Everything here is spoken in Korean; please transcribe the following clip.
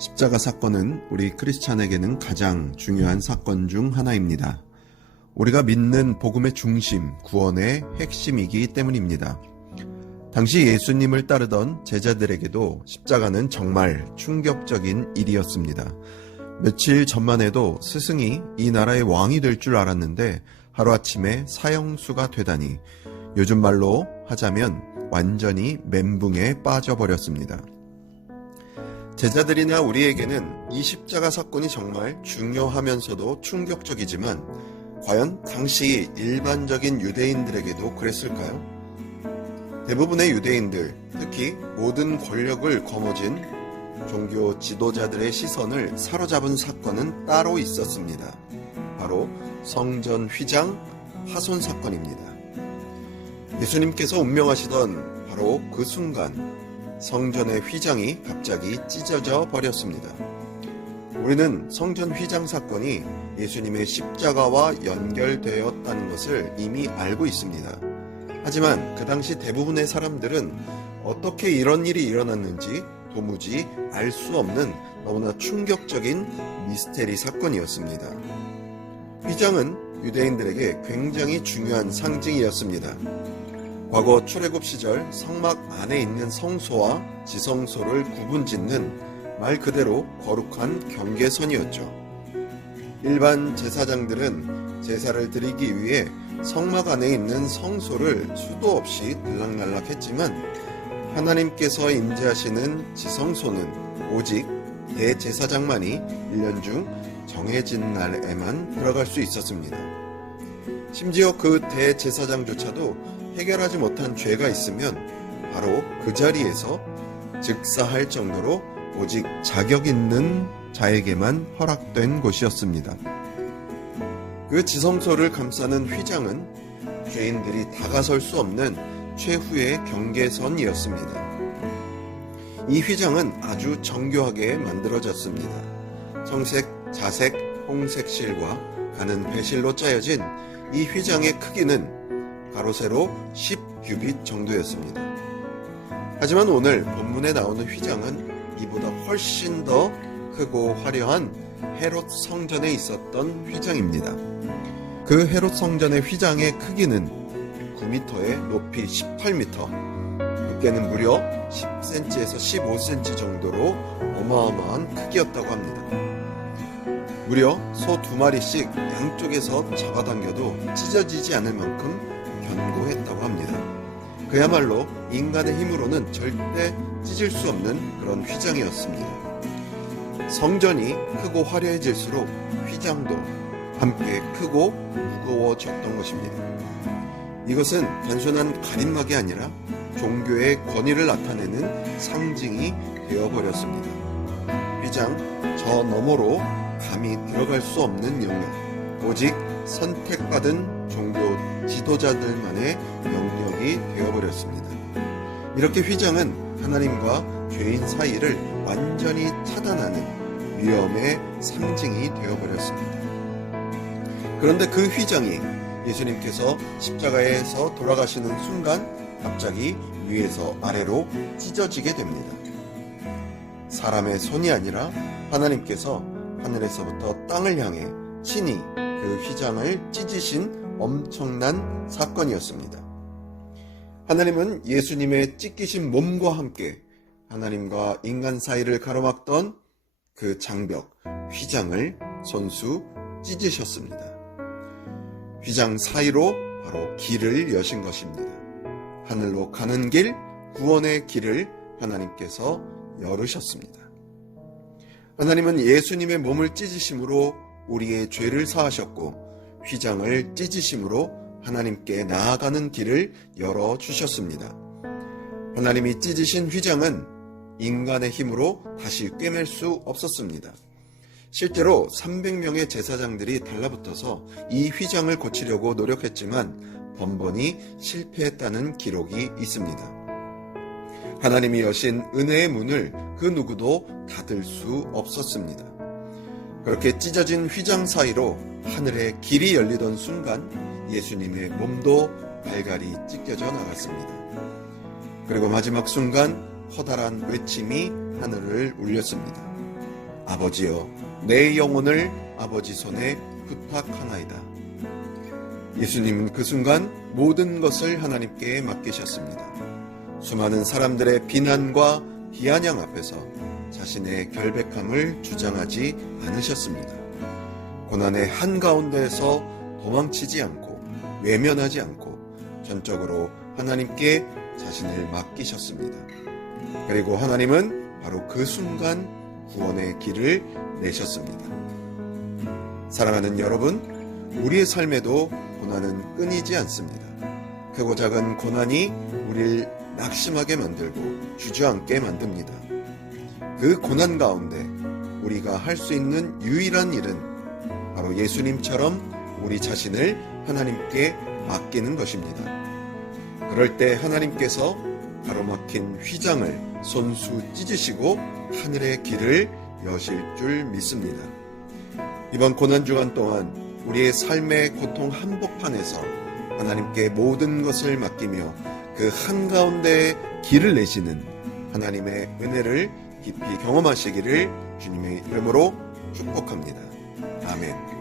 십자가 사건은 우리 크리스찬에게는 가장 중요한 사건 중 하나입니다. 우리가 믿는 복음의 중심, 구원의 핵심이기 때문입니다. 당시 예수님을 따르던 제자들에게도 십자가는 정말 충격적인 일이었습니다. 며칠 전만 해도 스승이 이 나라의 왕이 될 줄 알았는데 하루아침에 사형수가 되다니, 요즘 말로 하자면 완전히 멘붕에 빠져버렸습니다. 제자들이나 우리에게는 이 십자가 사건이 정말 중요하면서도 충격적이지만 과연 당시 일반적인 유대인들에게도 그랬을까요? 대부분의 유대인들, 특히 모든 권력을 거머쥔 종교 지도자들의 시선을 사로잡은 사건은 따로 있었습니다. 바로 성전 휘장 파손 사건입니다. 예수님께서 운명하시던 바로 그 순간 성전의 휘장이 갑자기 찢어져 버렸습니다. 우리는 성전 휘장 사건이 예수님의 십자가와 연결되었다는 것을 이미 알고 있습니다. 하지만 그 당시 대부분의 사람들은 어떻게 이런 일이 일어났는지 도무지 알 수 없는 너무나 충격적인 미스테리 사건이었습니다. 휘장은 유대인들에게 굉장히 중요한 상징이었습니다. 과거 출애굽 시절 성막 안에 있는 성소와 지성소를 구분짓는 말 그대로 거룩한 경계선이었죠. 일반 제사장들은 제사를 드리기 위해 성막 안에 있는 성소를 수도 없이 들락날락했지만 하나님께서 임재하시는 지성소는 오직 대제사장만이 1년 중 정해진 날에만 들어갈 수 있었습니다. 심지어 그 대제사장조차도 해결하지 못한 죄가 있으면 바로 그 자리에서 즉사할 정도로 오직 자격 있는 자에게만 허락된 곳이었습니다. 그 지성소를 감싸는 휘장은 죄인들이 다가설 수 없는 최후의 경계선이었습니다. 이 휘장은 아주 정교하게 만들어졌습니다. 청색, 자색, 홍색 실과 가는 배실로 짜여진 이 휘장의 크기는 가로 세로 10규빗 정도였습니다. 하지만 오늘 본문에 나오는 휘장은 이보다 훨씬 더 크고 화려한 헤롯 성전에 있었던 휘장입니다. 그 헤롯 성전의 휘장의 크기는 9m에 높이 18m, 두께는 무려 10cm에서 15cm 정도로 어마어마한 크기였다고 합니다. 무려 소 2마리씩 양쪽에서 잡아당겨도 찢어지지 않을 만큼 견고했다고 합니다. 그야말로 인간의 힘으로는 절대 찢을 수 없는 그런 휘장이었습니다. 성전이 크고 화려해질수록 휘장도 함께 크고 무거워졌던 것입니다. 이것은 단순한 가림막이 아니라 종교의 권위를 나타내는 상징이 되어버렸습니다. 휘장 저 너머로 감히 들어갈 수 없는 영역, 오직 선택받은 종교 지도자들만의 영역이 되어버렸습니다. 이렇게 휘장은 하나님과 죄인 사이를 완전히 차단하는 위험의 상징이 되어버렸습니다. 그런데 그 휘장이 예수님께서 십자가에서 돌아가시는 순간 갑자기 위에서 아래로 찢어지게 됩니다. 사람의 손이 아니라 하나님께서 하늘에서부터 땅을 향해 친히 그 휘장을 찢으신 엄청난 사건이었습니다. 하나님은 예수님의 찢기신 몸과 함께 하나님과 인간 사이를 가로막던 그 장벽, 휘장을 손수 찢으셨습니다. 휘장 사이로 바로 길을 여신 것입니다. 하늘로 가는 길, 구원의 길을 하나님께서 열으셨습니다. 하나님은 예수님의 몸을 찢으심으로 우리의 죄를 사하셨고 휘장을 찢으심으로 하나님께 나아가는 길을 열어주셨습니다. 하나님이 찢으신 휘장은 인간의 힘으로 다시 꿰맬 수 없었습니다. 실제로 300명의 제사장들이 달라붙어서 이 휘장을 고치려고 노력했지만 번번이 실패했다는 기록이 있습니다. 하나님이 여신 은혜의 문을 그 누구도 닫을 수 없었습니다. 그렇게 찢어진 휘장 사이로 하늘의 길이 열리던 순간 예수님의 몸도 발갈이 찢겨져 나갔습니다. 그리고 마지막 순간 커다란 외침이 하늘을 울렸습니다. 아버지여, 내 영혼을 아버지 손에 부탁하나이다. 예수님은 그 순간 모든 것을 하나님께 맡기셨습니다. 수많은 사람들의 비난과 비아냥 앞에서 자신의 결백함을 주장하지 않으셨습니다. 고난의 한가운데에서 도망치지 않고 외면하지 않고 전적으로 하나님께 자신을 맡기셨습니다. 그리고 하나님은 바로 그 순간 구원의 길을 내셨습니다. 사랑하는 여러분, 우리의 삶에도 고난은 끊이지 않습니다. 크고 작은 고난이 우리를 낙심하게 만들고 주저앉게 만듭니다. 그 고난 가운데 우리가 할 수 있는 유일한 일은 바로 예수님처럼 우리 자신을 하나님께 맡기는 것입니다. 그럴 때 하나님께서 가로막힌 휘장을 손수 찢으시고 하늘의 길을 여실 줄 믿습니다. 이번 고난주간 동안 우리의 삶의 고통 한복판에서 하나님께 모든 것을 맡기며 그 한가운데에 길을 내시는 하나님의 은혜를 깊이 경험하시기를 주님의 이름으로 축복합니다. 아멘.